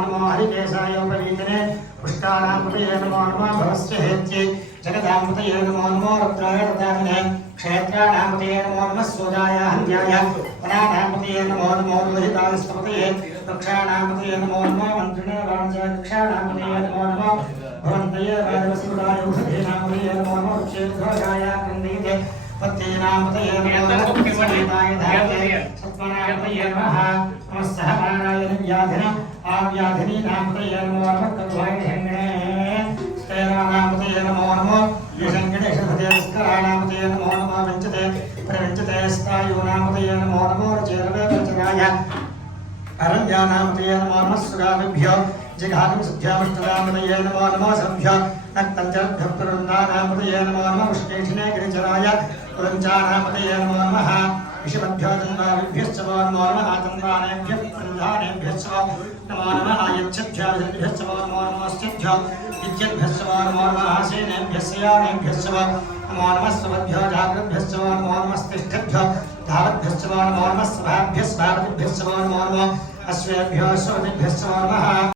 नमो हरिकेशाय उपवीतने पुष्टानामपतये नमो भवस्य हेत्यै जगदामपतये नमो रुद्राय ददामिने क्षेत्राणामपतये नमो सूर्याय हन्त्याय वनानामपतये नमो लोहिताय स्तपतये वृक्षाणामपतये नमो मन्त्रिणे वाणिज्य वृक्षाणामपतये नमो भवन्तये वेदवसुराय औषधीनामपतये नमो क्षेत्रराय क्रन्दीते पत्नीनामपतये नमो सत्ताय धारते सत्वनामपतये नमः नमस्सह नारायण व्याधिन आव्याधिनी नामपतये नमो कल्वाय धन्ये स्तेनानामपतये नमो युषङ्गणे शतदेवस्कराणामपतये नमो वञ्चते प्रवञ्चते स्तायूनामपतये नमो रचेरवे वचराय अरण्यानामपतये नमो सुगाभ्यो जिघागं सिद्ध्यामष्टनामपतये नमो सभ्यो नक्तञ्जभ्यः प्रवृन्दानामपतये नमो विष्णेशिने गिरिचराय पुरञ्चानामपतये नमो विषमभ्यो चन्द्राभ्यश्च नमो चन्द्रानेभ्यः प्रधानेभ्यश्च नमो यच्छभ्यश्च नमो स्थिभ्यो विद्यद्भ्यश्च नमो सेनेभ्यश्च यानेभ्यश्च नमो स्वभ्यो जागृभ्यश्च नमो तिष्ठभ्यो धावद्भ्यश्च नमो सभाभ्यः भारतिभ्यश्च नमो अश्वेभ्यो स्वतिभ्यश्च नमः